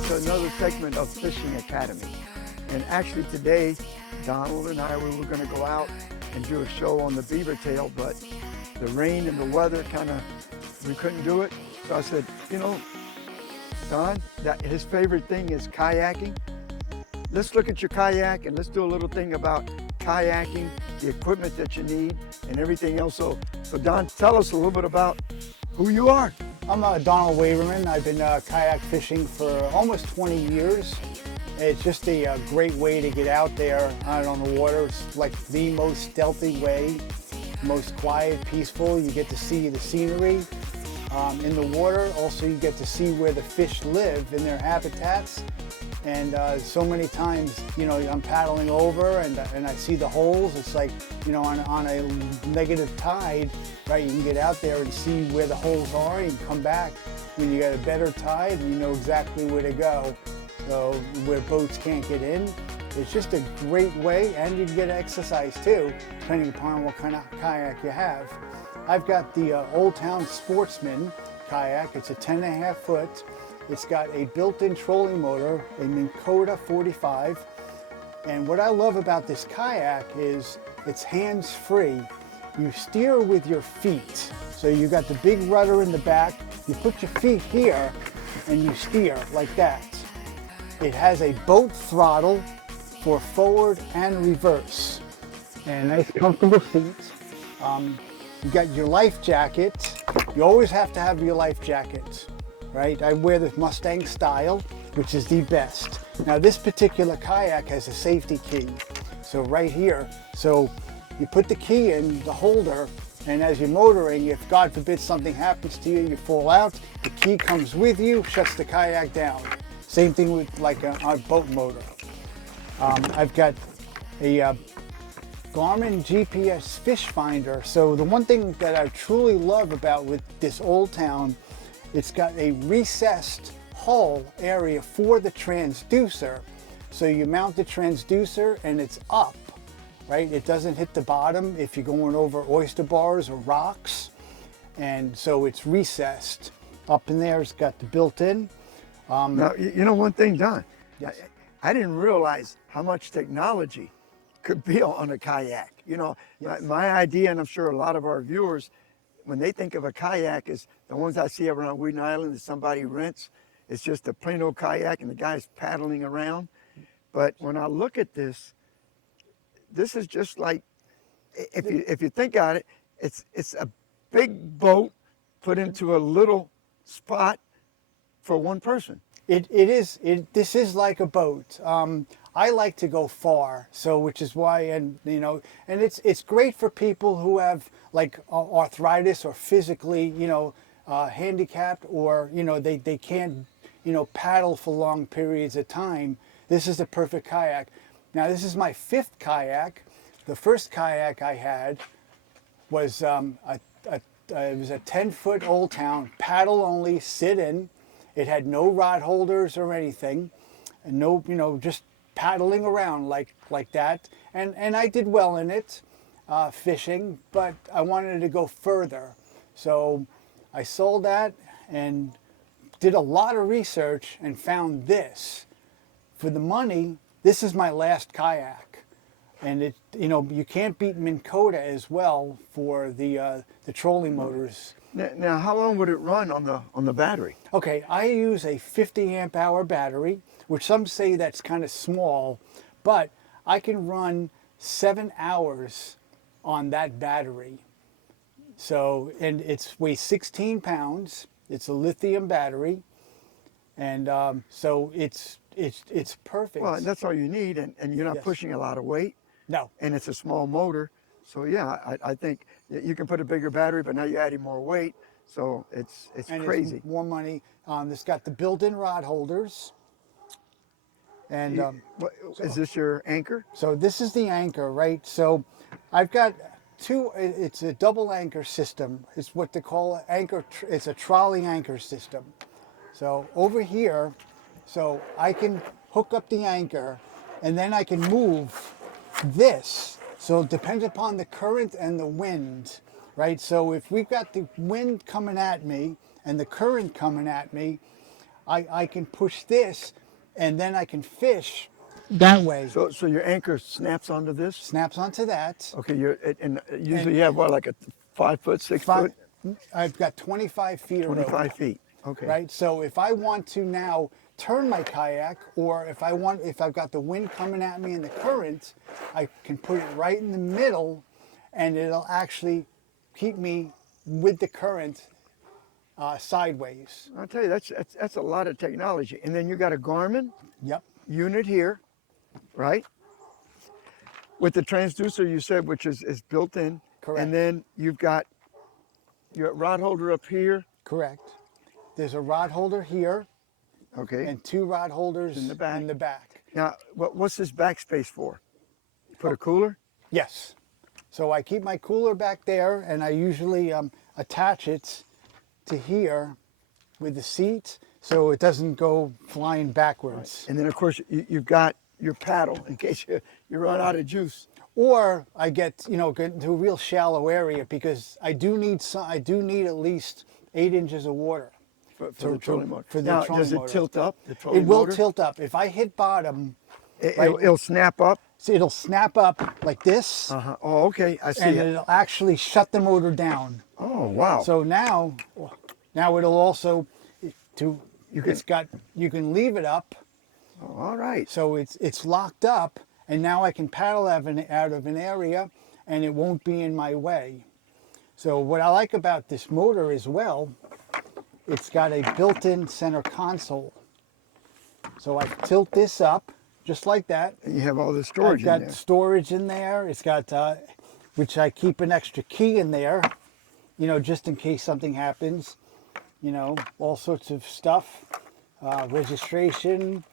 welcome to another segment of Fishing Academy. And actually today, Donald and I, we were going to go out and do a show on the beaver tail, but the rain and the weather we couldn't do it. So I said, Don, that his favorite thing is kayaking. Let's look at your kayak and let's do a little thing about kayaking, the equipment that you need, and everything else. So Don, tell us a little bit about who you are. I'm Donald Waverman. I've been kayak fishing for almost 20 years. It's just a great way to get out there out on the water. It's like the most stealthy way, most quiet, peaceful. You get to see the scenery in the water. Also, you get to see where the fish live in their habitats. And so many times, I'm paddling over and I see the holes. It's like, on a negative tide, right? You can get out there and see where the holes are and come back when you got a better tide and you know exactly where to go. So where boats can't get in. It's just a great way, and you can get exercise too, depending upon what kind of kayak you have. I've got the Old Town Sportsman kayak. It's a 10.5 foot. It's got a built-in trolling motor, a Minn Kota 45. And what I love about this kayak is it's hands-free. You steer with your feet. So you got the big rudder in the back. You put your feet here and you steer like that. It has a boat throttle for forward and reverse. And nice comfortable seats. You got your life jacket. You always have to have your life jacket. Right? I wear the Mustang style, which is the best. Now this particular kayak has a safety key. So right here, so you put the key in the holder, and as you're motoring, if God forbid something happens to you, you fall out, the key comes with you, shuts the kayak down. Same thing with like a boat motor. I've got a Garmin GPS fish finder. So the one thing that I truly love about with this Old Town, it's got a recessed hull area for the transducer. So you mount the transducer and it's up, right? It doesn't hit the bottom if you're going over oyster bars or rocks. And so it's recessed. Up in there, it's got the built-in. Now, one thing, Don, Yes. I didn't realize how much technology could be on a kayak. Yes. My idea, and I'm sure a lot of our viewers, when they think of a kayak, is the ones I see around Wheaton Island that somebody rents. It's just a plain old kayak and the guy's paddling around. But when I look at this is just like, if you think about it, it's a big boat put into a little spot for one person. This is like a boat. I like to go far, so which is why, and it's great for people who have like arthritis or physically, handicapped, or they can't, paddle for long periods of time. This is the perfect kayak. Now this is my 5th kayak. The first kayak I had was it was a 10-foot Old Town, paddle only, sit in. It had no rod holders or anything, and no, just paddling around like that. And I did well in it, fishing, but I wanted to go further. So I sold that and did a lot of research and found this. For the money, this is my last kayak. And you can't beat Minn Kota as well for the trolling motors. Now, how long would it run on the battery? Okay, I use a 50 amp hour battery, which some say that's kind of small, but I can run 7 hours on that battery. So, and it weighs 16 pounds. It's a lithium battery, and so it's perfect. Well, that's all you need, and you're not Yes. pushing a lot of weight. No. And it's a small motor. So yeah, I think you can put a bigger battery, but now you're adding more weight. So it's And crazy. it's more money. It's got the built-in rod holders. And Is this your anchor? so this is the anchor, right? So I've got it's a double anchor system. It's what they call anchor, it's a trolley anchor system. So over here, so I can hook up the anchor and then I can move this. So it depends upon the current and the wind, right? So if we've got the wind coming at me and the current coming at me, I can push this, and then I can fish that way. So your anchor snaps onto this? Snaps onto that. Okay, and usually And you have what, like a 5 foot, 6 five, foot? I've got 25 feet of rope. 25 feet. Okay. Right? So if I want to now turn my kayak, or if I've got the wind coming at me and the current, I can put it right in the middle, and it'll actually keep me with the current sideways. I'll tell you, that's a lot of technology. And then you got a Garmin Yep. unit here, right? With the transducer you said, which is built in. Correct. And then you've got your rod holder up here. Correct. There's a rod holder here Okay. and 2 rod holders In the back. in the back. Now, what's this backspace for? Put a cooler? Yes. So I keep my cooler back there, and I usually attach it to here with the seat so it doesn't go flying backwards. And then, of course, you've got your paddle in case you run out of juice. Or I get into a real shallow area, because I do need at least 8 inches of water. For the trolling motor. For the Now, trolling does it motor. tilt up, the It trolling will motor? tilt up. If I hit bottom, It'll snap up? so it'll snap up like this, Uh-huh. Oh, okay, I see and it. it'll actually shut the motor down. Oh, wow. So now it'll also you can leave it up, Oh, all right. so it's locked up, and now I can paddle out of an area, and it won't be in my way. So what I like about this motor as well, it's got a built-in center console. So I tilt this up just like that. And you have all the storage I've in got there. storage in there. It's got, which I keep an extra key in there, just in case something happens. All sorts of stuff. Registration.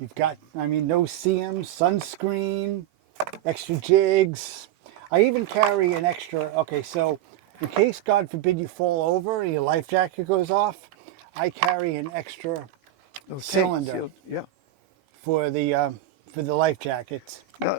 You've got, no CM, sunscreen, extra jigs. I even carry an extra, okay, so in case, God forbid, you fall over and your life jacket goes off, I carry an extra Those cylinder. sealed, yeah. for the life jackets. Now,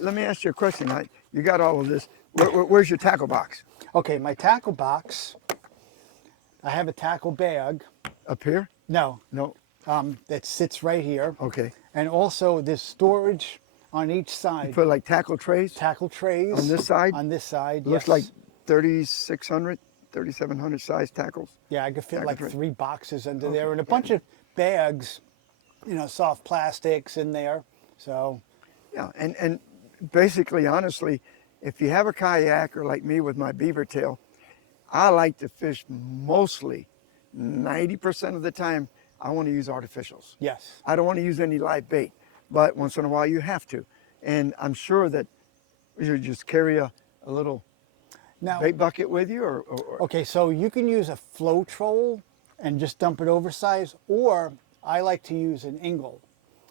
let me ask you a question. You got all of this. Where's your tackle box? Okay, my tackle box, I have a tackle bag. Up here? No, No. that sits right here. Okay. And also there's storage on each side. Put like tackle trays? Tackle trays. On this side? On this side, Looks yes. like 3,600, 3,700 size tackles. Yeah, I could fit tackle like tray. 3 boxes under Okay, there, and a bunch of bags, soft plastics in there. So, Yeah, and basically, honestly, if you have a kayak or like me with my beaver tail, I like to fish mostly 90% of the time. I want to use artificials. yes. I don't want to use any live bait, but once in a while you have to. And I'm sure that you just carry a little Now, bait bucket with you, or okay, so you can use a flow troll and just dump it oversized, or I like to use an ingle.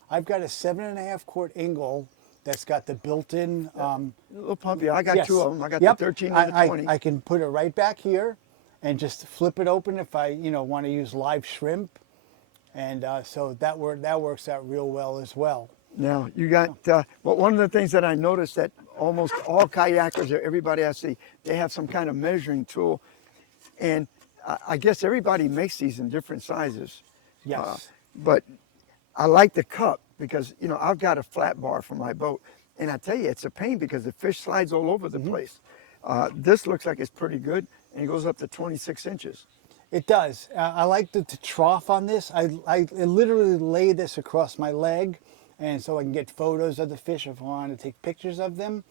I've got a 7.5 quart ingle that's got the built-in. a little pump. Yeah, I got Yes. 2 of them. I got Yep. the 13 and the 20. I can put it right back here and just flip it open if I want to use live shrimp, and so that works out real well as well. Now you got, but one of the things that I noticed that almost all kayakers, or everybody I see, they have some kind of measuring tool, and I guess everybody makes these in different sizes. Yes. But I like the cup because I've got a flat bar for my boat, and I tell you it's a pain because the fish slides all over the place. This looks like it's pretty good, and it goes up to 26 inches. It does. I like the trough on this. I literally lay this across my leg, and so I can get photos of the fish if I want to take pictures of them.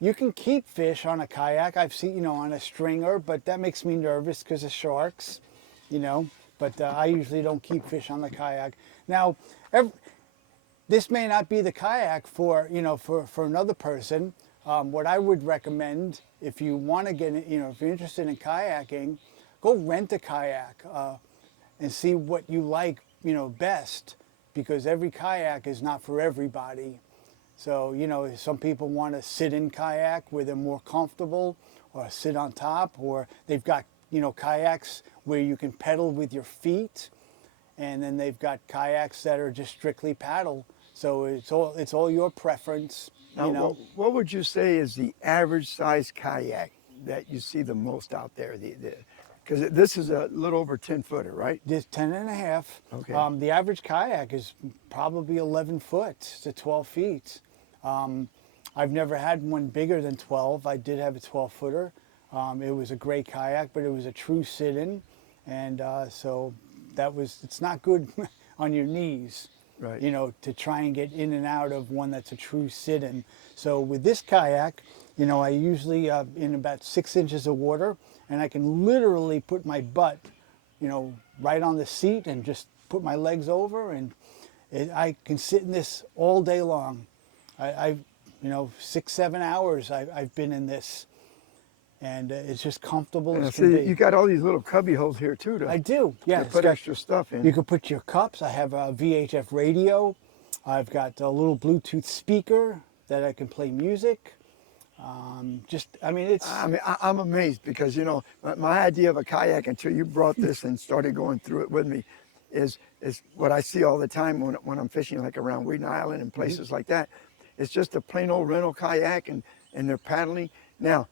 You can keep fish on a kayak. I've seen, on a stringer, but that makes me nervous because of sharks, But I usually don't keep fish on the kayak. Now, this may not be the kayak for another person. What I would recommend, if you want to get, if you're interested in kayaking, go rent a kayak and see what you like, best, because every kayak is not for everybody. So, some people want to sit in kayak where they're more comfortable, or sit on top, or they've got, kayaks where you can pedal with your feet, and then they've got kayaks that are just strictly paddle. So it's all your preference. Now, what would you say is the average size kayak that you see the most out there? The Because this is a little over 10 footer, right? This 10 and a half. Okay. The average kayak is probably 11 foot to 12 feet. I've never had one bigger than 12. I did have a 12 footer. It was a gray kayak, but it was a true sit-in. And so it's not good on your knees, Right. you know, to try and get in and out of one that's a true sit-in. So with this kayak, you know, I usually in about 6 inches of water, and I can literally put my butt, you know, right on the seat and just put my legs over, and I can sit in this all day long. I've, you know, 6-7 hours I've been in this, and it's just comfortable And I as can see be. you got all these little cubby holes here too I do, yeah. to it's put got- extra stuff in. You can put your cups. I have a VHF radio. I've got a little Bluetooth speaker that I can play music. I mean, I'm amazed because, you know, my idea of a kayak until you brought this and started going through it with me is what I see all the time when I'm fishing, like around Wheaton Island and places like that. It's just a plain old rental kayak and they're paddling. Now,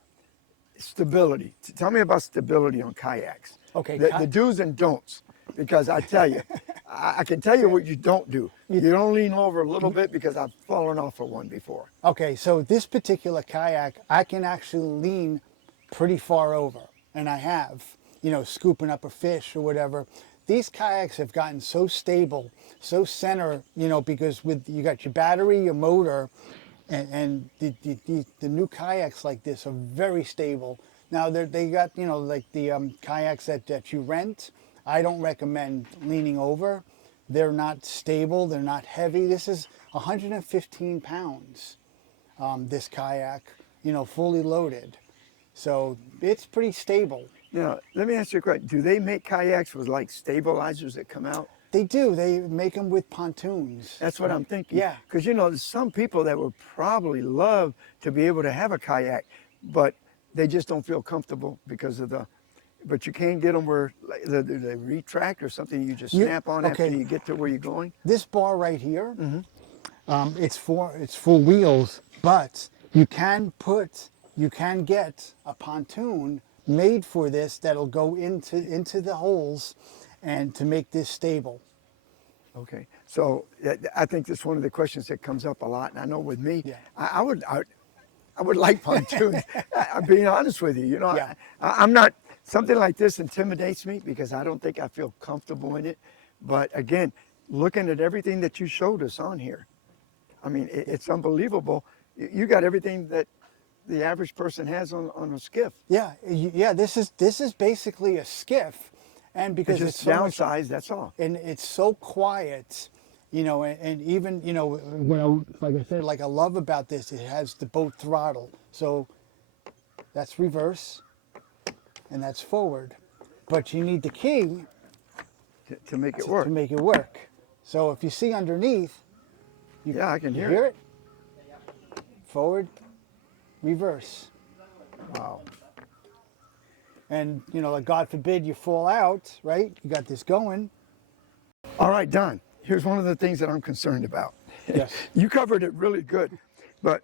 stability. Tell me about stability on kayaks. Okay, The do's and don'ts. Because I tell you, I can tell you what you don't do. You don't lean over a little bit because I've fallen off of one before. Okay, so this particular kayak, I can actually lean pretty far over, and I have, you know, scooping up a fish or whatever. These kayaks have gotten so stable, so center, you know, because you got your battery, your motor, and the new kayaks like this are very stable. Now they got, you know, like the kayaks that you rent. I don't recommend leaning over. They're not stable, they're not heavy. This is 115 pounds, this kayak, you know, fully loaded. So it's pretty stable. Now, let me ask you a question. Do they make kayaks with like stabilizers that come out? They do, they make them with pontoons. That's what I'm thinking. Yeah. Because, you know, there's some people that would probably love to be able to have a kayak, but they just don't feel comfortable because of but you can't get them where they retract or something. You just snap on after you get to where you're going. This bar right here, it's for wheels, but you can get a pontoon made for this that'll go into the holes and to make this stable. Okay, so I think that's one of the questions that comes up a lot, and I know with me, I would like pontoons. I'm being honest with you. You know, I'm not. Something like this intimidates me because I don't think I feel comfortable in it. But again, looking at everything that you showed us on here, I mean, it's unbelievable. You got everything that the average person has on a skiff. Yeah, yeah. This is basically a skiff, and because it's just so downsized, that's all. And it's so quiet, you know, and even, you know, like I said, like I love about this, it has the boat throttle. So that's reverse and that's forward, but you need the key to make it work. To make it work. So if you see underneath, I can hear it. Forward, reverse. Wow. And, you know, like God forbid you fall out, right? You got this going. All right, Don, here's one of the things that I'm concerned about. Yes. You covered it really good, but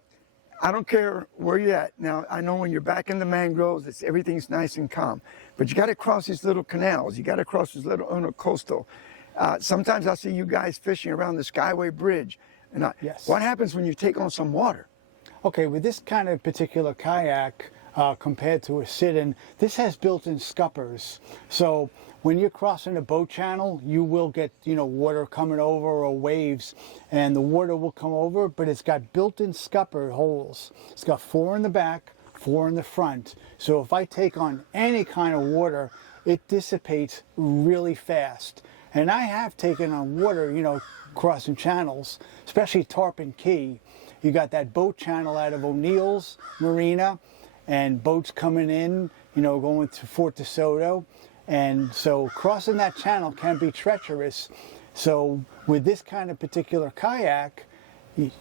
I don't care where you're at. Now, I know when you're back in the mangroves, everything's nice and calm, but you got to cross these little canals. You got to cross this little intercoastal. Sometimes I see you guys fishing around the Skyway Bridge. And Yes. What happens when you take on some water? Okay, with this kind of particular kayak, compared to a sit-in, this has built-in scuppers. So when you're crossing a boat channel, you will get, you know, water coming over or waves, and the water will come over, but it's got built-in scupper holes. It's got 4 in the back, 4 in the front. So if I take on any kind of water, it dissipates really fast. And I have taken on water, you know, crossing channels, especially Tarpon Key. You got that boat channel out of O'Neill's Marina, and boats coming in, you know, going to Fort DeSoto. And so crossing that channel can be treacherous. So with this kind of particular kayak,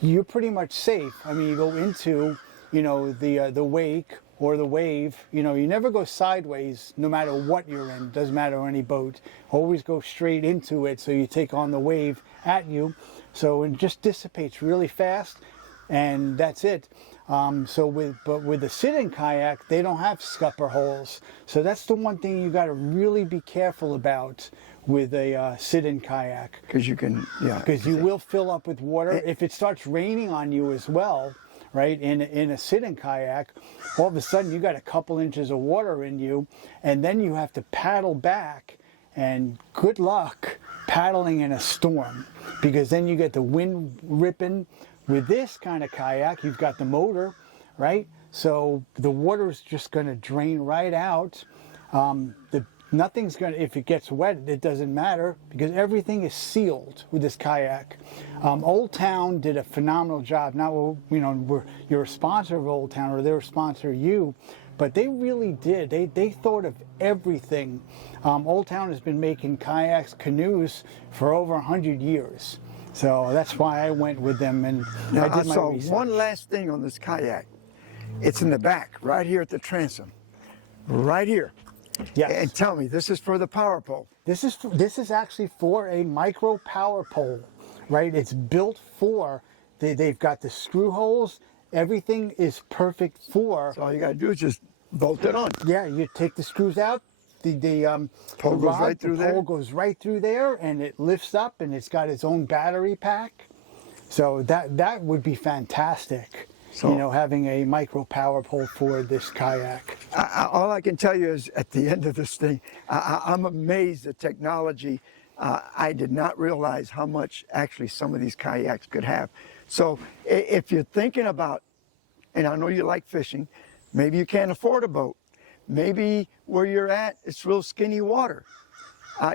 you're pretty much safe. I mean, you go into, you know, the wake or the wave, you know, you never go sideways no matter what you're in. Doesn't matter on any boat. Always go straight into it so you take on the wave at you. So it just dissipates really fast, and that's it. But with the sit-in kayak, they don't have scupper holes. So that's the one thing you got to really be careful about with a sit-in kayak. Because you can, yeah. Because you will fill up with water. If it starts raining on you as well, right, in a sit-in kayak, all of a sudden you got a couple inches of water in you, and then you have to paddle back, and good luck paddling in a storm, because then you get the wind ripping. With this kind of kayak, you've got the motor, right? So the water's just going to drain right out. Nothing's going to, if it gets wet, it doesn't matter, because everything is sealed with this kayak. Old Town did a phenomenal job. Now, you're a sponsor of Old Town, or they're a sponsor of you, but they really did. They thought of everything. Old Town has been making kayaks, canoes for over 100 years. So that's why I went with them, and now, I did my saw research. one last thing on this kayak. It's in the back, right here at the transom, right here. Yes. And tell me, this is for the power pole. This is actually for a micro power pole, right? It's built for. They've got the screw holes. Everything is perfect for. So all you got to do is just bolt it on. Yeah, you take the screws out. The pole goes right through there. The pole goes right through there, and it lifts up, and it's got its own battery pack. So that would be fantastic. So, having a micro power pole for this kayak. All I can tell you is, at the end of this thing, I'm amazed at technology. I did not realize how much actually some of these kayaks could have. So if you're thinking about, and I know you like fishing, maybe you can't afford a boat. Maybe where you're at, it's real skinny water.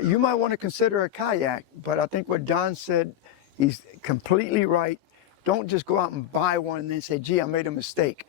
You might want to consider a kayak, but I think what Don said, he's completely right. Don't just go out and buy one and then say, gee, I made a mistake.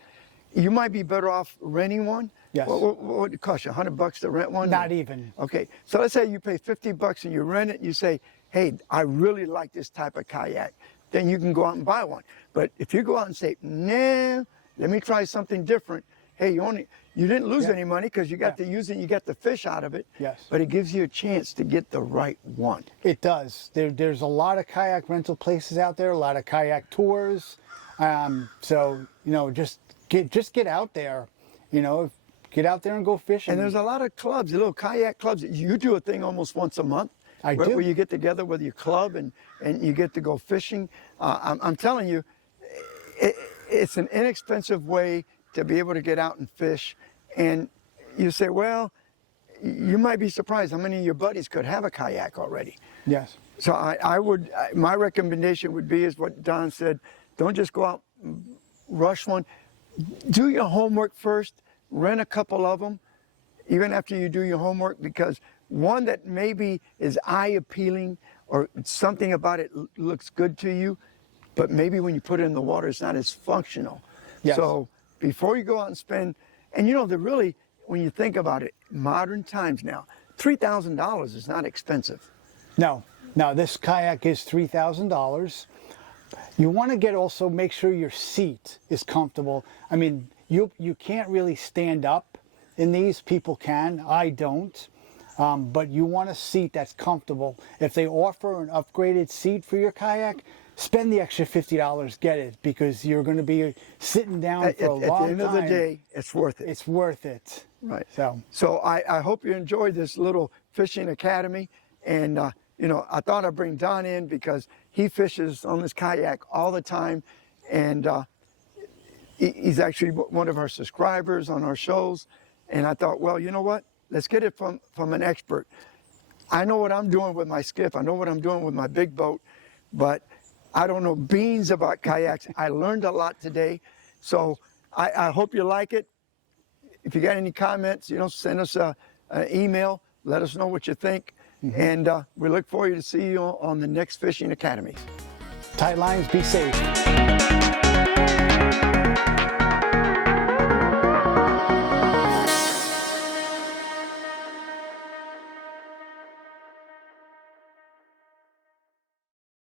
You might be better off renting one. Yes. What would it cost you, $100 to rent one? Not even. Okay, so let's say you pay $50 and you rent it, and you say, hey, I really like this type of kayak. Then you can go out and buy one. But if you go out and say, nah, let me try something different. Hey, you didn't lose any money, because you got to use it, you got the fish out of it. Yes. But it gives you a chance to get the right one. It does. There's a lot of kayak rental places out there, a lot of kayak tours. So just get out there. Get out there and go fishing. And there's a lot of clubs, little kayak clubs. You do a thing almost once a month. I do. Where you get together with your club and you get to go fishing. I'm telling you, it's an inexpensive way to be able to get out and fish. And you say, well, you might be surprised how many of your buddies could have a kayak already. Yes. So my recommendation would be, is what Don said, don't just go out and rush one. Do your homework first, rent a couple of them, even after you do your homework, because one that maybe is eye appealing or something about it looks good to you, but maybe when you put it in the water, it's not as functional. Yes. So before you go out and spend, and they're really, when you think about it, modern times now, $3,000 is not expensive. No, this kayak is $3,000. You want to make sure your seat is comfortable. I mean, you can't really stand up in these. People can, I don't. But you want a seat that's comfortable. If they offer an upgraded seat for your kayak, spend the extra $50, get it, because you're going to be sitting down for a long time. At the end of the day, it's worth it. It's worth it. Right. So I hope you enjoyed this little fishing academy. And, I thought I'd bring Don in because he fishes on this kayak all the time. And he's actually one of our subscribers on our shows. And I thought, well, you know what? Let's get it from an expert. I know what I'm doing with my skiff. I know what I'm doing with my big boat. But I don't know beans about kayaks. I learned a lot today. So I hope you like it. If you got any comments, send us an email. Let us know what you think. Mm-hmm. And we look forward to see you on the next Fishing Academy. Tight lines, be safe.